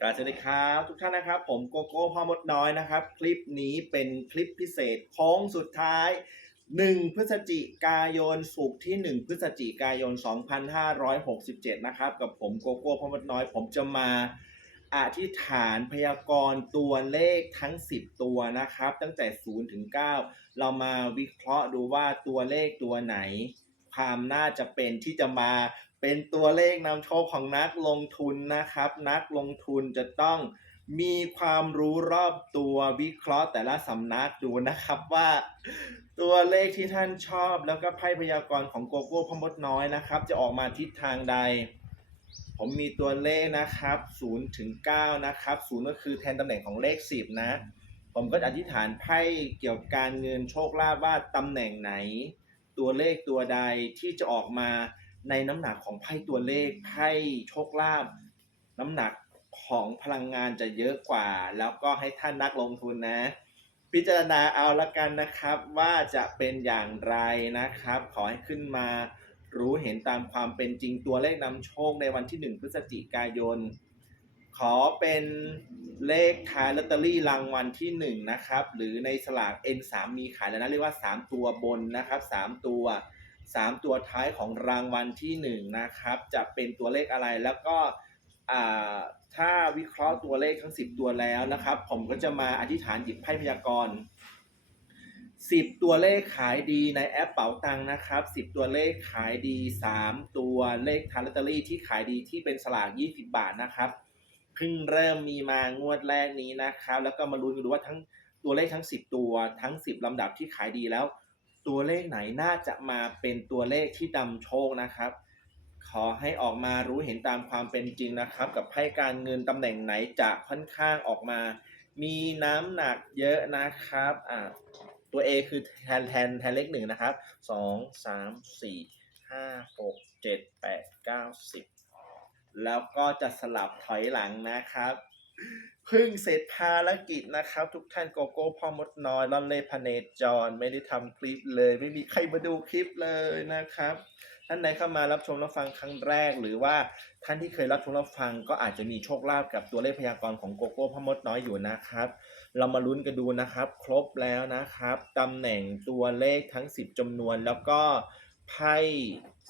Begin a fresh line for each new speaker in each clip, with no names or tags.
กราบสวัสดีครับทุกท่านนะครับ ผมโกโก้พ่อมดน้อยนะครับ คลิปนี้เป็นคลิปพิเศษโค้งสุดท้าย 1 พฤศจิกายนศุกร์ที่ 1 พฤศจิกายน 2567 นะครับ กับผมโกโก้พ่อมดน้อย ผมจะมาอธิษฐานพยากรณ์ตัวเลขทั้ง 10 ตัวนะครับ ตั้งแต่ 0 ถึง 9 เรามาวิเคราะห์ดูว่าตัวเลขตัวไหน ความน่าจะเป็นที่จะมา เป็นตัวเลขนำโชคของนักลงทุนนะครับ นักลงทุนจะต้องมีความรู้รอบตัววิเคราะห์แต่ละสำนักดูนะครับว่า ตัวเลขที่ท่านชอบแล้วก็ไพ่พยากรณ์ของโกโก้พมดน้อยนะครับ จะออกมาทิศทางใด ผมมีตัวเลขนะครับ0ถึง9นะครับ0ก็คือแทนตำแหน่งของเลข 10 นะ ผมก็อธิษฐานไพ่เกี่ยวกับการเงินโชคลาภว่าตำแหน่งไหน ตัวเลขตัวใดที่จะออกมา ในน้ำหนักของไพ่ตัวเลขไพ่โชคลาภน้ำหนักของพลังงานจะเยอะกว่า แล้วก็ให้ท่านนักลงทุนนะ พิจารณาเอาละกันนะครับว่าจะเป็นอย่างไรนะครับ ขอให้ขึ้นมา รู้เห็นตามความเป็นจริงตัวเลขนำโชคในวันที่ 1 พฤศจิกายน ขอเป็นเลขท้ายลอตเตอรี่รางวัลที่ 1 นะครับ หรือในสลาก N3 มีขายแล้วนะเรียกว่า 3 ตัวบนนะครับ 3 ตัว 3 ตัวท้ายของรางวัลที่ 1 นะครับ จะเป็นตัวเลขอะไรแล้วก็ถ้าวิเคราะห์ตัวเลขทั้ง 10 ตัวแล้วนะครับ ผมก็จะมาอธิษฐานหยิบไพ่พยากรณ์10 ตัวเลขขายดีในแอปเป๋าตังนะครับ 10 ตัวเลขขายดี 3 ตัวเลขทาร์ลอตเตอรี่ที่ขายดีที่เป็นสลาก 20 บาทนะครับเพิ่งเริ่มมีมางวดแรกนี้นะครับ แล้วก็มาลุ้นกันดูว่าทั้งตัวเลขทั้ง 10 ตัวทั้ง 10 ลำดับที่ขายดีแล้ว ตัวเลขไหนน่าจะมาเป็นตัวเลขที่นำโชคนะครับ ขอให้ออกมารู้เห็นตามความเป็นจริงนะครับ กับไพ่การเงินตำแหน่งไหนจะค่อนข้างออกมา มีน้ำหนักเยอะนะครับอ่าตัว A คือแทนแทนแทนเลขหนึ่งนะครับสองสามสี่ห้าหกเจ็ดแปดเก้าสิบแล้วก็จะสลับถอยหลังนะครับ เพิ่งเสร็จภารกิจนะครับ ทุกท่านโกโก้พ่อมดน้อยลอนเล่พเนจรไม่ได้ทำคลิปเลย ไม่มีใครมาดูคลิปเลยนะครับ ท่านใดเข้ามารับชมรับฟังครั้งแรก หรือว่าท่านที่เคยรับชมรับฟังก็อาจจะมีโชคลาภกับตัวเลขพยากรณ์ของโกโก้พ่อมดน้อยอยู่นะครับ เรามาลุ้นกันดูนะครับ ครบแล้วนะครับตำแหน่งตัวเลขทั้ง 10จำนวน แล้วก็ไพ่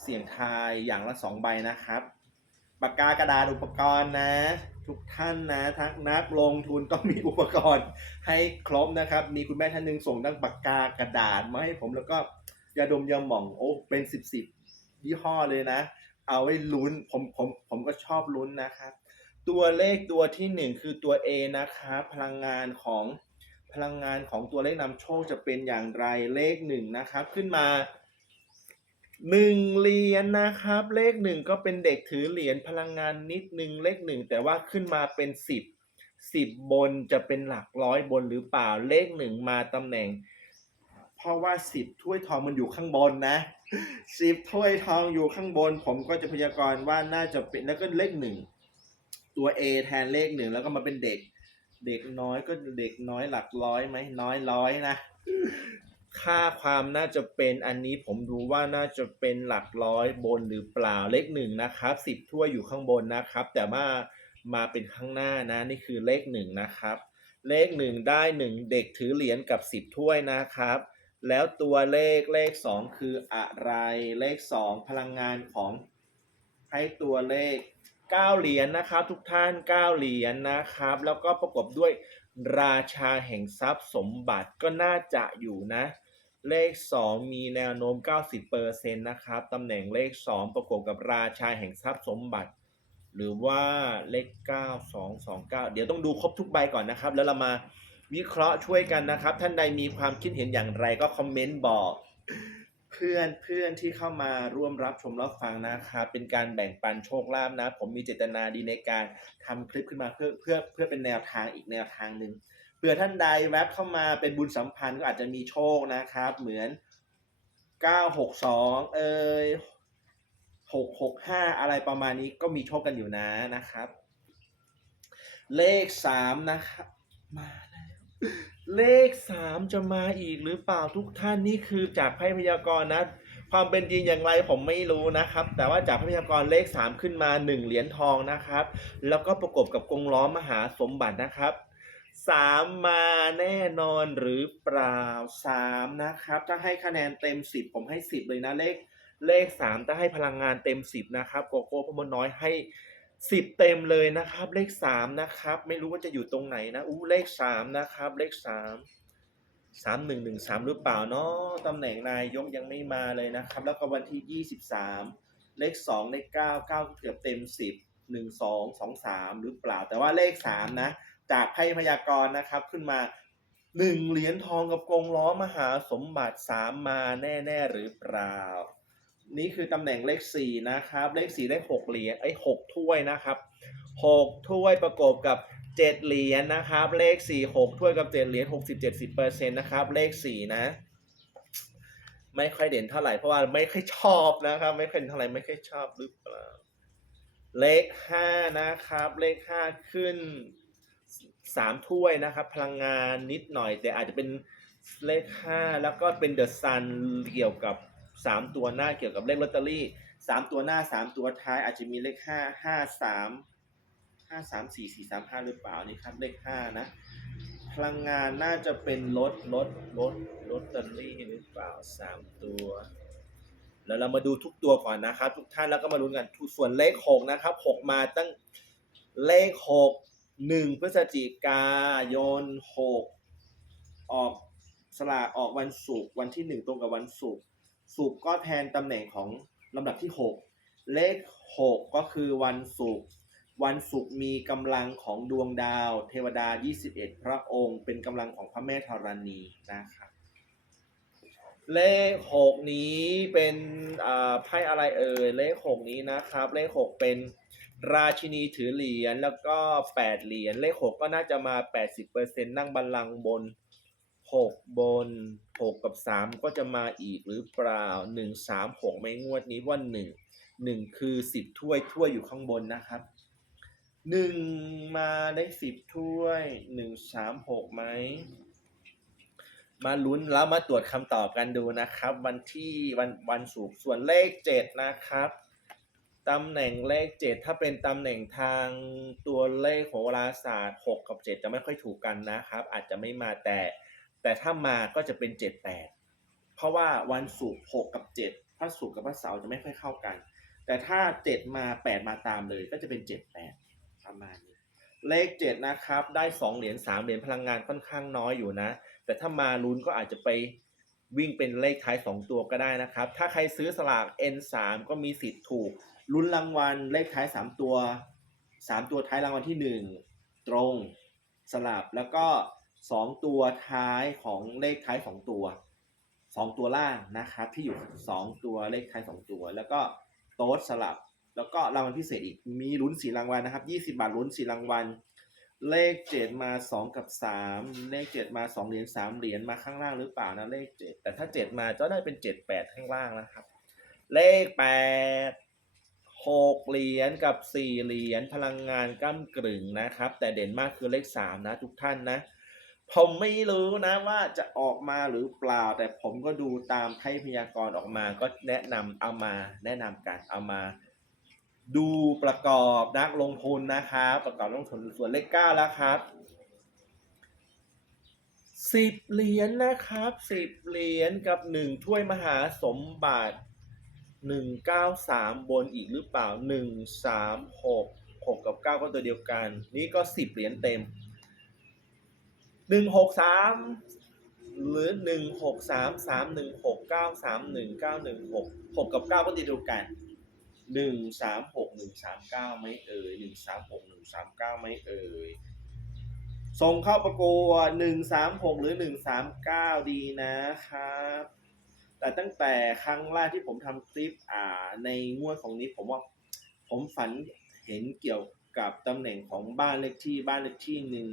เสี่ยงทายอย่างละ 2 ใบนะครับปากกากระดาษอุปกรณ์นะ ทุกท่านนะทั้งนักลงทุนต้องมีอุปกรณ์ให้ครบนะครับ มีคุณแม่ท่านหนึ่งส่งทั้งปากกากระดาษมาให้ผมแล้วก็ยาดมยาหม่องโอ้เป็นสิบสิบยี่ห้อเลยนะ เอาไว้ลุ้นผมผมผมก็ชอบลุ้นนะครับ ตัวเลขตัวที่หนึ่งคือตัว A นะครับพลังงานของพลังงานของตัวเลขนำโชคจะเป็นอย่างไรเลขหนึ่งนะครับ ขึ้นมา หนึ่งเหรียญนะครับ เลขหนึ่งก็เป็นเด็กถือเหรียญพลังงานนิดนึงเลขหนึ่งแต่ว่าขึ้นมาเป็นสิบสิบบนจะเป็นหลักร้อยบนหรือเปล่าเลขหนึ่งมาตำแหน่ง เพราะว่าสิบถ้วยทองมันอยู่ข้างบนนะสิบถ้วยทองอยู่ข้างบน ผมก็จะพยากรณ์ว่าน่าจะเป็นแล้วก็เลขหนึ่งตัว A แทนเลขหนึ่งแล้วก็มาเป็นเด็ก เด็กน้อยก็เด็กน้อยหลักร้อยไหมน้อยร้อยนะ ค่าความน่าจะเป็นอันนี้ผมดูว่าน่าจะเป็นหลักร้อยบนหรือเปล่าเลขหนึ่งนะครับสิบถ้วยอยู่ข้างบนนะครับ แต่ว่ามาเป็นข้างหน้านะนี่คือเลขหนึ่งนะครับ เลขหนึ่งได้หนึ่งเด็กถือเหรียญกับสิบถ้วยนะครับ แล้วตัวเลขเลขสองคืออะไร เลขสองพลังงานของให้ตัวเลข9เหรียญนะครับ ทุกท่าน9เหรียญนะครับ แล้วก็ประกอบด้วยราชาแห่งทรัพย์สมบัติก็น่าจะอยู่นะ เลข 2 มีแนวโน้ม 90%นะครับตำแหน่งเลข 2 ประกบกับราชาแห่งทรัพย์สมบัติ หรือว่าเลข 9 2 2 9 เดี๋ยวต้องดูครบทุกใบก่อนนะครับ แล้วเรามาวิเคราะห์ช่วยกันนะครับ ท่านใดมีความคิดเห็นอย่างไรก็คอมเมนต์บอก เพื่อนเพื่อนที่เข้ามาร่วมรับชมรับฟังนะครับเป็นการแบ่งปันโชคลาภนะ ผมมีเจตนาดีในการทำคลิปขึ้นมาเพื่อเพื่อเพื่อเป็นแนวทางอีกแนวทางหนึ่ง เผื่อท่านใดแวบเข้ามาเป็นบุญสัมพันธ์ก็อาจจะมีโชคนะครับ เหมือน 962 เอ่ย665 อะไรประมาณนี้ก็มีโชคกันอยู่นะนะครับ เลข 3 นะครับ มาแล้วเลข 3 จะมาอีกหรือเปล่าทุกท่านนี่คือจากไพ่พยากรณ์นะความเป็นจริงอย่างไรผมไม่รู้นะครับ แต่ว่าจากพยากรณ์เลข 3 ขึ้นมา 1 เหรียญทองนะครับ แล้วก็ประกบกับกงล้อมมหาสมบัตินะครับ 3มมาแน่นอนหรือเปล่า3นะครับ ถ้าให้คะแนนเต็ม10ผมให้10เลยนะเลขเลข3ถ้าให้พลังงานเต็ม10นะครับโกโก้พมน้อยให้10เต็มเลยนะครับ เลข3นะครับ ไม่รู้ว่าจะอยู่ตรงไหนนะอู้เลข3นะครับ เลข3สามหนึ่งหนึ่งสามหรือเปล่าเนาะตำแหน่งนายยกยังไม่มาเลยนะครับ แล้วก็วันที่ยี่สิบสามเลขสองเลขเก้าเก้าเกือบเต็มสิบหนึ่งสองสองสามหรือเปล่า แต่ว่าเลขสามนะ จากไพ่พยากรณ์นะครับขึ้นมาหนึ่งเหรียญทองกับกงล้อมหาสมบัติสามมาแน่ๆหรือเปล่า นี่คือตำแหน่งเลขสี่นะครับ เลขสี่ได้หกเหรียญไอ้หกถ้วยนะครับหกถ้วยประกอบกับเจ็ดเหรียญนะครับ เลขสี่หกถ้วยกับเจ็ดเหรียญหกสิบเจ็ดสิบเปอร์เซ็นต์นะครับ เลขสี่นะ ไม่ค่อยเด่นเท่าไหร่เพราะว่าไม่ค่อยชอบนะครับ ไม่ค่อยเด่นเท่าไหร่ไม่ค่อยชอบหรือเปล่า เลขห้านะครับ เลขห้าขึ้น สามถ้วยนะครับ พลังงานนิดหน่อย แต่อาจจะเป็นเลขห้าแล้วก็เป็นเดอะซันเกี่ยวกับสามตัวหน้าเกี่ยวกับเลขลอตเตอรี่สามตัวหน้าสามตัวท้าย อาจจะมีเลขห้าห้าสามห้าสามสี่สี่สามห้าหรือเปล่านี่ครับเลขห้านะ พลังงานน่าจะเป็นลดลดลดลดตเตอรี่หรือเปล่าสามตัวแล้วเรามาดูทุกตัวก่อนนะครับ ทุกท่านแล้วก็มาลุ้นกันทุกส่วนเลขหกนะครับหกมาตั้งเลขหก หนึ่งพฤศจิกายนหกออกสลากออกวันศุกร์วันที่หนึ่งตรงกับวันศุกร์ศุกร์ก็แทนตำแหน่งของลำดับที่หกเลขหกก็คือวันศุกร์วันศุกร์มีกำลังของดวงดาว เทวดา 21 พระองค์ เป็นกำลังของพระแม่ธรณีนะครับเลขหกนี้เป็นไพ่อะไรเอ่ยเลขหกนี้นะครับ เลขหกเป็น ราชินีถือเหรียญแล้วก็แปดเหรียญเลขหกก็น่าจะมา80%นั่งบัลลังก์บนหกบนหกกับสามก็จะมาอีกหรือเปล่าหนึ่งสามหกไม่งวดนี้ว่าหนึ่งหนึ่งคือสิบถ้วยถ้วยอยู่ข้างบนนะครับหนึ่งมาได้สิบถ้วยหนึ่งสามหกไหมมาลุ้นแล้วมาตรวจคำตอบกันดูนะครับ วันที่วันวันศุกร์ส่วนเลขเจ็ดนะครับ ตำแหน่งเลขเจ็ดถ้าเป็นตำแหน่งทางตัวเลขโหราศาสตร์หกกับเจ็ดจะไม่ค่อยถูกกันนะครับ อาจจะไม่มาแต่ แต่ถ้ามาก็จะเป็นเจ็ดแปดเพราะว่าวันศุกร์หกกับเจ็ดพระศุกร์กับพระเสาร์จะไม่ค่อยเข้ากัน แต่ถ้าเจ็ดมาแปดมาตามเลยก็จะเป็นเจ็ดแปดประมาณนี้ เลขเจ็ดนะครับ ได้สองเหรียญสามเหรียญพลังงานค่อนข้างน้อยอยู่นะ แต่ถ้ามาลุ้นก็อาจจะไปวิ่งเป็นเลขท้ายสองตัวก็ได้นะครับ ถ้าใครซื้อสลาก N3 ก็มีสิทธิ์ถูก ลุ้นรางวัลเลขท้ายสามตัวสามตัวท้ายรางวัลที่หนึ่งตรงสลับแล้วก็สองตัวท้ายของเลขท้ายสองตัวสองตัวล่างนะครับที่อยู่สองตัวเลขท้ายสองตัว แล้วก็โต๊ดสลับแล้วก็รางวัลพิเศษอีกมีลุ้นสีรางวัลนะครับยี่สิบาทลุ้นสีรางวัล เลขเจ็ดมาสองกับสามเลขเจ็ดมาสองเหรียญสามเหรียญมาข้างล่างหรือเปล่านะเลขเจ็ดแต่ถ้าเจ็ดมาจะได้เป็นเจ็ดแปดข้างล่างนะครับ เลขแปด หกเหรียญกับสี่เหรียญพลังงานก้ากึ่งนะครับ แต่เด่นมากคือเลขสามนะทุกท่านนะ ผมไม่รู้นะว่าจะออกมาหรือเปล่า แต่ผมก็ดูตามไพ่พยากรณ์ออกมา ก็แนะนำเอามาแนะนำกันเอามา ดูประกอบนักลงทุนนะครับ ประกอบนักลงทุนส่วนเลขเก้าแล้วครับสิบเหรียญนะครับสิบเหรียญกับหนึ่งถ้วยมหาสมบัติ หนึ่งเก้าสามบนอีกหรือเปล่าหนึ่งสามหกหกกับเก้าก็ตัวเดียวกัน นี่ก็สิบเหรียญเต็มหนึ่งหกสามหรือหนึ่งหกสามสามหนึ่งหกเก้าสามหนึ่งเก้าหนึ่งหกหกกับเก้าก็ตัวเดียวกันหนึ่งสามหกหนึ่งสามเก้าไหมเอ่ยหนึ่งสามหกหนึ่งสามเก้าไหมเอ่ยส่งเข้าประกวดหนึ่งสามหกหรือหนึ่งสามเก้าดีนะครับ แต่ตั้งแต่ครั้งแรกที่ผมทำคลิปอ่าในงวดของนี้ผมว่าผมฝันเห็นเกี่ยวกับตำแหน่งของบ้านเลขที่บ้านเลขที่หนึ่ง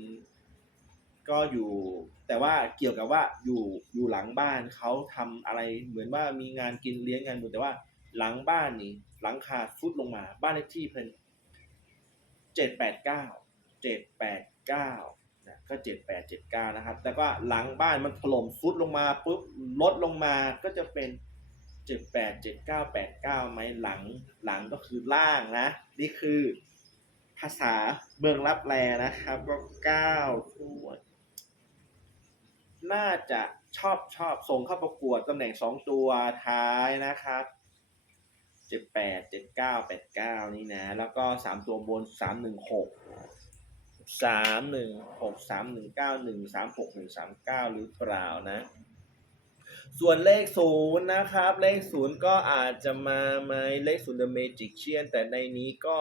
ก็อยู่ แต่ว่าเกี่ยวกับว่าอยู่อยู่หลังบ้านเขาทำอะไรเหมือนว่ามีงานกินเลี้ยงงานบุญแต่ว่าหลังบ้านนี่หลังคาฟุดลงมา บ้านเลขที่เพิ่นเจ็ดแปดเก้าเจ็ดแปดเก้า ก็เจ็ดแปดเจ็ดเก้านะครับ แต่ก็หลังบ้านมันถล่มฟุดลงมาปุ๊บลดลงมาก็จะเป็นเจ็ดแปดเจ็ดเก้าแปดเก้าไหมหลังหลังก็คือล่างนะ นี่คือภาษาเมืองรับแลนะครับ ก็เก้าถ้วยน่าจะชอบชอบส่งเข้าประกวดตำแหน่งสองตัวท้ายนะครับเจ็ดแปดเจ็ดเก้าแปดเก้านี่นะ แล้วก็สามตัวบนสามหนึ่งหก สามหนึ่งหกสามหนึ่งเก้าหนึ่งสามหกหนึ่งสามเก้าหรือเปล่านะ ส่วนเลขศูนย์นะครับ เลขศูนย์ก็อาจจะมาไหมเลขศูนย์ The Magician แต่ในนี้ก็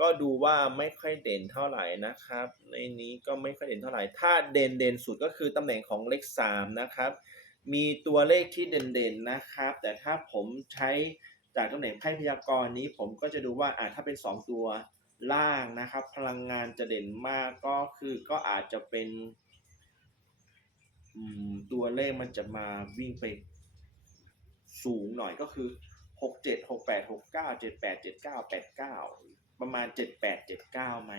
ก็ดูว่าไม่ค่อยเด่นเท่าไหร่นะครับ ในนี้ก็ไม่ค่อยเด่นเท่าไหร่ ถ้าเด่นเด่นสุดก็คือตำแหน่งของเลขสามนะครับ มีตัวเลขที่เด่นๆนะครับ แต่ถ้าผมใช้จากตำแหน่งไพ่พยากรณ์นี้ ผมก็จะดูว่าอ่าถ้าเป็นสองตัว ล่างนะครับ พลังงานจะเด่นมากก็คือก็อาจจะเป็นตัวเลขมันจะมาวิ่งไปสูงหน่อยก็คือหกเจ็ดหกแปดหกเก้าเจ็ดแปดเจ็ดเก้าแปดเก้าประมาณเจ็ดแปดเจ็ดเก้าไหม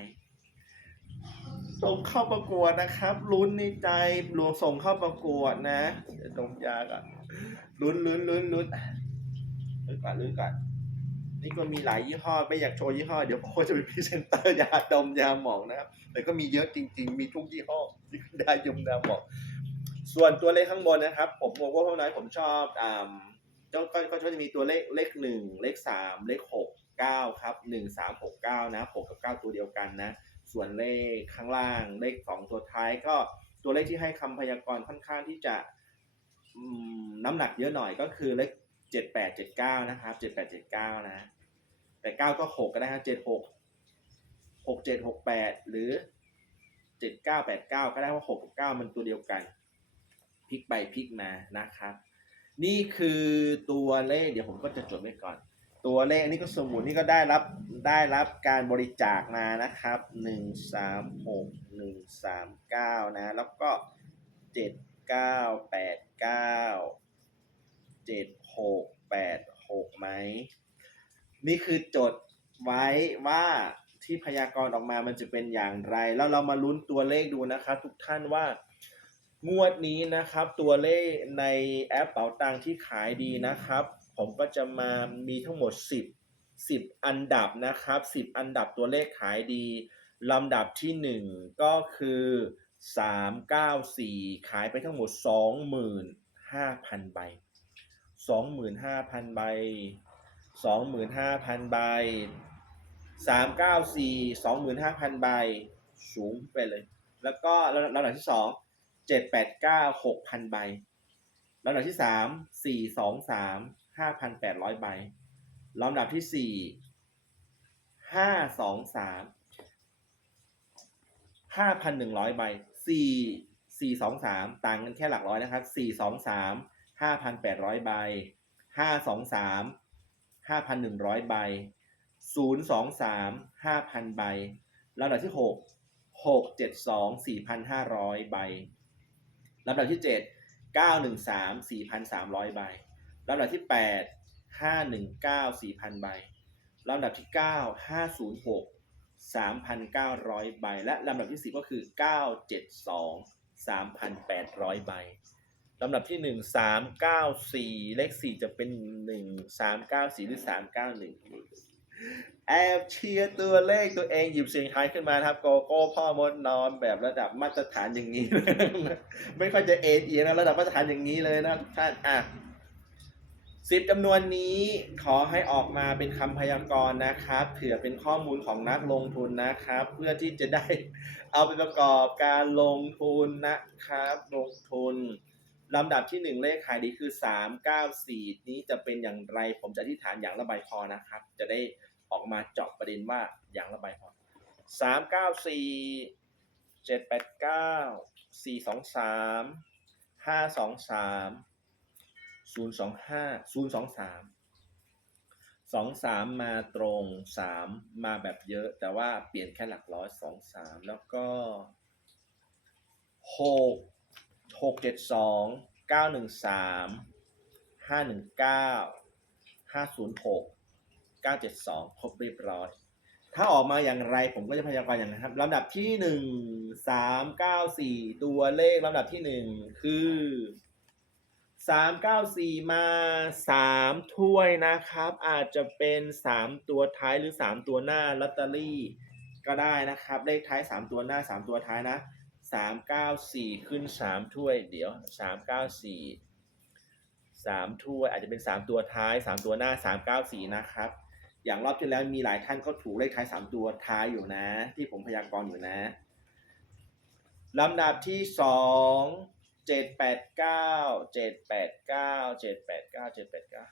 ส่งเข้าประกวดนะครับลุ้นในใจรวมส่งเข้าประกวดนะเดี๋ยวตรงยาก่อนลุ้นลุ้นลุ้นลุ้นลุ้นก่อนลุ้นก่อน นี่ก็มีหลายยี่ห้อไม่อยากโชว์ยี่ห้อเดี๋ยวผมก็จะเป็นพรีเซนเตอร์ยาดมยาหมองนะครับ แต่ก็มีเยอะจริง ๆ มีทุกยี่ห้อที่ได้ยมยาหมองส่วนตัวเลขข้างบนนะครับ ผมบอกว่าพ่อน้อยผมชอบอ่าก็ก็ก็จะมีตัวเลขเลขหนึ่งเลขสามเลขหกเก้าครับหนึ่งสามหกเก้านะหกกับเก้าตัวเดียวกันนะ ส่วนเลขข้างล่างเลขสองตัวท้ายก็ตัวเลขที่ให้คำพยากรณ์ค่อนข้างที่จะน้ำหนักเยอะหน่อยก็คือเลข เจ็ดแปดเจ็ดเก้านะครับเจ็ดแปดเจ็ดเก้านะแต่เก้าก็หกก็ได้ครับเจ็ดหกหกเจ็ดหกแปดหรือเจ็ดเก้าแปดเก้าก็ได้ว่าหกกับเก้ามันตัวเดียวกันพลิกไปพลิกมานะครับ นี่คือตัวเลขเดี๋ยวผมก็จะจดไว้ก่อน ตัวเลขนนี้ก็สมุดนี่ก็ได้รับได้รับการบริจาคมานะครับหนึ่งสามหกหนึ่งสามเก้านะ แล้วก็เจ็ดเก้าแปดเก้าเจ็ด หกแปดหกไหมนี่คือจดไว้ว่าที่พยากรณ์ออกมามันจะเป็นอย่างไร แล้วเรามาลุ้นตัวเลขดูนะครับทุกท่านว่างวดนี้นะครับ ตัวเลขในแอปเป๋าตังที่ขายดีนะครับ ผมก็จะมามีทั้งหมด 10 10 อันดับนะครับ 10 อันดับตัวเลขขายดีลำดับที่ 1 ก็คือ 394 ขายไปทั้งหมด 25,000 ใบ 25,000ใบ25,000ใบ394 25,000ใบสูงไปเลย แล้วก็ลำดับที่2 789 6,000ใบลำดับที่3 423 5,800ใบลำดับที่4 523 5,100ใบ4 423ต่างกันแค่หลักร้อยนะครับ423 5,800 ใบ 523 5,100 ใบ 023 5,000 ใบลำดับที่ 6 672 4,500 ใบลำดับที่ 7 913 4,300 ใบลำดับที่ 8 519 4,000 ใบลำดับที่ 9 506 3,900 ใบ และลำดับที่ 10 ก็คือ 972 3,800 ใบ ลำดับที่1 394เลข4จะเป็น1 394หรือ391แอบเชียร์ตัวเลขตัวเองหยิบเสียงท้ายขึ้นมาครับโกโก้พ่อมดนอนแบบระดับมาตรฐานอย่างนี้ ไม่ค่อยจะเอ็นเอียงนะระดับมาตรฐานอย่างนี้เลยนะท่านอะสิบจำนวนนี้ขอให้ออกมาเป็นคำพยากรณ์นะครับเผื่อเป็นข้อมูลของนักลงทุนนะครับ เพื่อที่จะได้เอาไปประกอบการลงทุนนะครับ ลงทุน ลำดับที่หนึ่งเลขขายดีคือสามเก้าสี่นี้จะเป็นอย่างไร ผมจะอธิษฐานอย่างละใบพอนะครับ จะได้ออกมาเจาะประเด็นว่าอย่างละใบพอสามเก้าสี่เจ็ดแปดเก้าสี่สองสามห้าสองสามศูนย์สองห้าศูนย์สองสามสองสามมาตรงสามมาแบบเยอะ แต่ว่าเปลี่ยนแค่หลักร้อยสองสามแล้วก็หก หกเจ็ดสองเก้าหนึ่งสามห้าหนึ่งเก้าห้าศูนย์หกเก้าเจ็ดสองครบเรียบร้อย ถ้าออกมาอย่างไรผมก็จะพยากรณ์อย่างนะครับลำดับที่หนึ่งสามเก้าสี่ตัวเลขลำดับที่หนึ่งคือสามเก้าสี่มาสามถ้วยนะครับ อาจจะเป็นสามตัวท้ายหรือสามตัวหน้าลอตเตอรี่ก็ได้นะครับเลขท้ายสามตัวหน้าสามตัวท้ายนะ สามเก้าสี่ขึ้นสามถ้วย เดี๋ยวสามเก้าสี่สามถ้วย อาจจะเป็นสามตัวท้ายสามตัวหน้าสามเก้าสี่นะครับ อย่างรอบที่แล้วมีหลายท่านก็ถูกเลขท้ายสามตัวท้ายอยู่นะ ที่ผมพยากรณ์อยู่นะลำดับที่สองเจ็ดแปดเก้าเจ็ดแปดเก้าเจ็ดแปดเก้าเจ็ดแปดเก้า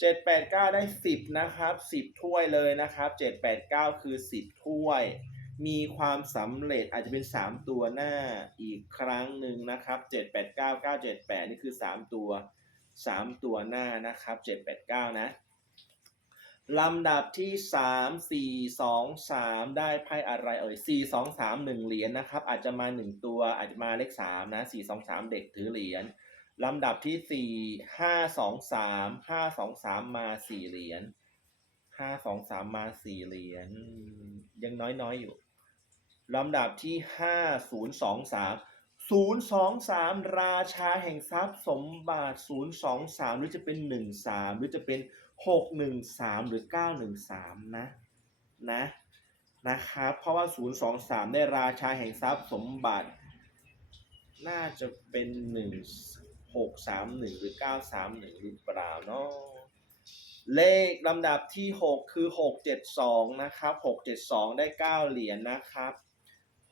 เจ็ดแปดเก้าได้สิบนะครับสิบถ้วยเลยนะครับเจ็ดแปดเก้าคือสิบถ้วย มีความสำเร็จอาจจะเป็นสามตัวหน้าอีกครั้งหนึ่งนะครับเจ็ดแปดเก้าเก้าเจ็ดแปดนี่คือสามตัวสามตัวหน้านะครับเจ็ดแปดเก้านะลำดับที่สามสี่สองสามได้ไพ่อะไรเอ่ยสี่สองสามหนึ่งเหรียญนะครับ อาจจะมาหนึ่งตัว อาจจะมาเลขสามนะสี่สองสามเด็กถือเหรียญลำดับที่สี่ห้าสองสามห้าสองสามมาสี่เหรียญห้าสองสามมาสี่เหรียญยังน้อยน้อยๆอยู่ ลำดับที่ห้าศูนย์สองสามศูนย์สองสามราชาแห่งทรัพย์สมบัติศูนย์สองสามหรือจะเป็นหนึ่งสามหรือจะเป็นหกหนึ่งสามหรือเก้าหนึ่งสามนะนะนะครับเพราะว่าศูนย์สองสามได้ราชาแห่งทรัพย์สมบัติ น่าจะเป็นหนึ่งหกสามหนึ่งหรือเก้าสามหนึ่งหรือเปล่าเนาะเลขลำดับที่หกคือหกเจ็ดสองนะครับหกเจ็ดสองได้เก้าเหรียญนะครับ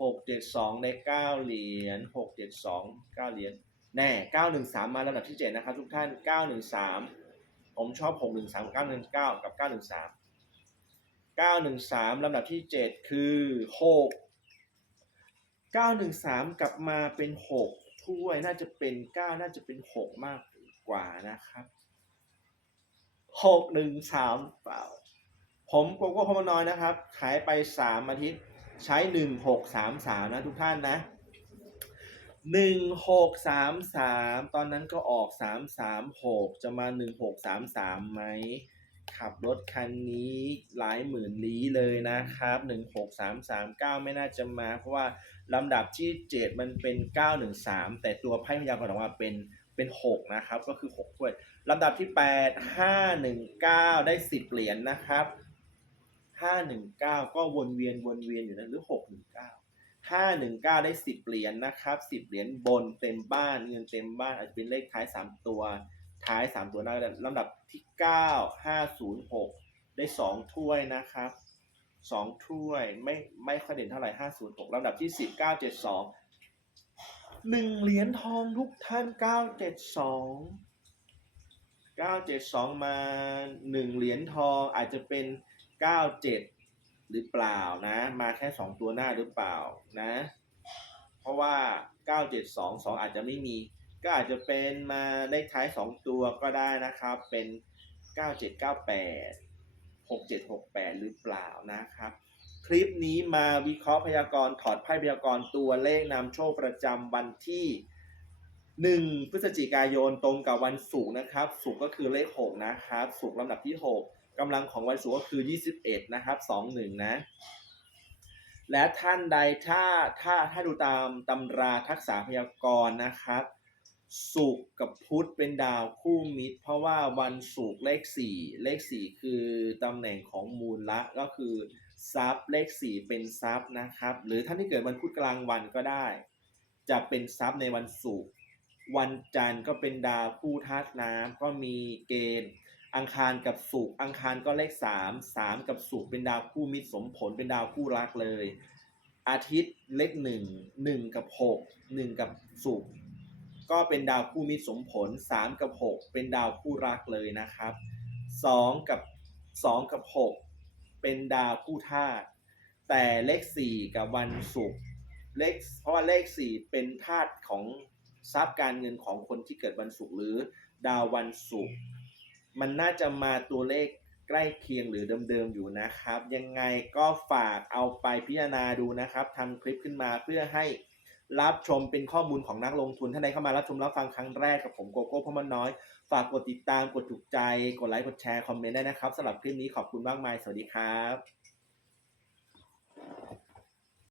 หกเจ็ดสองได้เก้าเหรียญหกเจ็ดสองเก้าเหรียญแน่เก้าหนึ่งสามมาลำดับที่เจ็ดนะครับทุกท่านเก้าหนึ่งสามผมชอบหกหนึ่งสามเก้าหนึ่งเก้ากับเก้าหนึ่งสามเก้าหนึ่งสามลำดับที่เจ็ดคือหกเก้าหนึ่งสามกลับมาเป็นหกถ้วยน่าจะเป็นเก้าน่าจะเป็นหกมากกว่านะครับหกหนึ่งสามเปล่า ผมโกโก้พมน้อยนะครับ ขายไปสามอาทิตย์ ใช้หนึ่งหกสามสามนะทุกท่านนะหนึ่งหกสามสามตอนนั้นก็ออกสามสามหกจะมาหนึ่งหกสามสามไหม ขับรถคันนี้หลายหมื่นลี้เลยนะครับหนึ่งหกสามสามเก้าไม่น่าจะมา เพราะว่าลำดับที่เจ็ดมันเป็นเก้าหนึ่งสามแต่ตัวไพ่พยากรณ์ออกมาเป็นเป็นหกนะครับ ก็คือหกถ้วยลำดับที่แปดห้าหนึ่งเก้าได้สิบเหรียญนะครับ ห้าหนึ่งเก้าก็วนเวียนวนเวียนอยู่นะหรือหกหนึ่งเก้าห้าหนึ่งเก้าได้สิบเหรียญนะครับสิบเหรียญบนเต็มบ้านเงินเต็มบ้านอาจจะเป็นเลขท้ายสามตัว ท้ายสามตัวหน้าลำดับที่เก้าห้าศูนย์หกได้สองถ้วยนะครับสองถ้วยไม่ไม่ค่อยเด่นเท่าไหร่ห้าศูนย์หกลำดับที่สิบเก้าเจ็ดสองหนึ่งเหรียญทองทุกท่านเก้าเจ็ดสองเก้าเจ็ดสองมาหนึ่งเหรียญทองอาจจะเป็น เก้าเจ็ดหรือเปล่านะ มาแค่สองตัวหน้าหรือเปล่านะ เพราะว่า 9722 2 อาจจะไม่มี ก็อาจจะเป็นมาเลขท้าย 2 ตัวก็ได้นะครับ เป็น 9798 6768 หรือเปล่านะครับ คลิปนี้มาวิเคราะห์พยากรณ์ถอดไพ่พยากรณ์ตัวเลขนำโชคประจำวันที่ 1 พฤศจิกายนตรงกับวันศุกร์นะครับศุกร์ก็คือเลข 6 นะครับศุกร์ลำดับที่ 6 กำลังของวันศุกร์ก็คือ 21 นะครับ 21 นะ และท่านใดถ้าถ้าถ้าดูตามตำราทักษะพยากรณ์นะครับศุกร์กับพุธเป็นดาวคู่มิตร เพราะว่าวันศุกร์เลข 4 เลข 4 คือตำแหน่งของมูลละก็คือทรัพย์เลข 4 เป็นทรัพย์นะครับ หรือท่านที่เกิดวันพุธกลางวันก็ได้ จะเป็นทรัพย์ในวันศุกร์วันจันทร์ก็เป็นดาวคู่ธาตุน้ำก็มีเกณฑ์ อังคารกับศุกอังคารก็เลขสามสามกับศุกเป็นดาวคู่มิตรสมผลเป็นดาวคู่รักเลย อาทิตย์เลขหนึ่งหนึ่งกับหกหนึ่งกับศุกก็เป็นดาวคู่มิตรสมผลสามกับหกเป็นดาวคู่รักเลยนะครับสองกับสองกับหกเป็นดาวคู่ธาตุแต่เลขสี่กับวันศุกร์เลขเพราะว่าเลขสี่เป็นธาตุของทรัพย์การเงินของคนที่เกิดวันศุกร์หรือดาววันศุกร์ มันน่าจะมาตัวเลขใกล้เคียงหรือเดิมๆอยู่นะครับ ยังไงก็ฝากเอาไปพิจารณาดูนะครับทำคลิปขึ้นมาเพื่อให้รับชมเป็นข้อมูลของนักลงทุนท่านใดเข้ามารับชมรับฟังครั้งแรกกับผมโกโก้พมันน้อย ฝากกดติดตามกดถูกใจ กดไลค์กดแชร์คอมเมนต์ได้นะครับสำหรับคลิปนี้ขอบคุณมากมาย สวัสดีครับ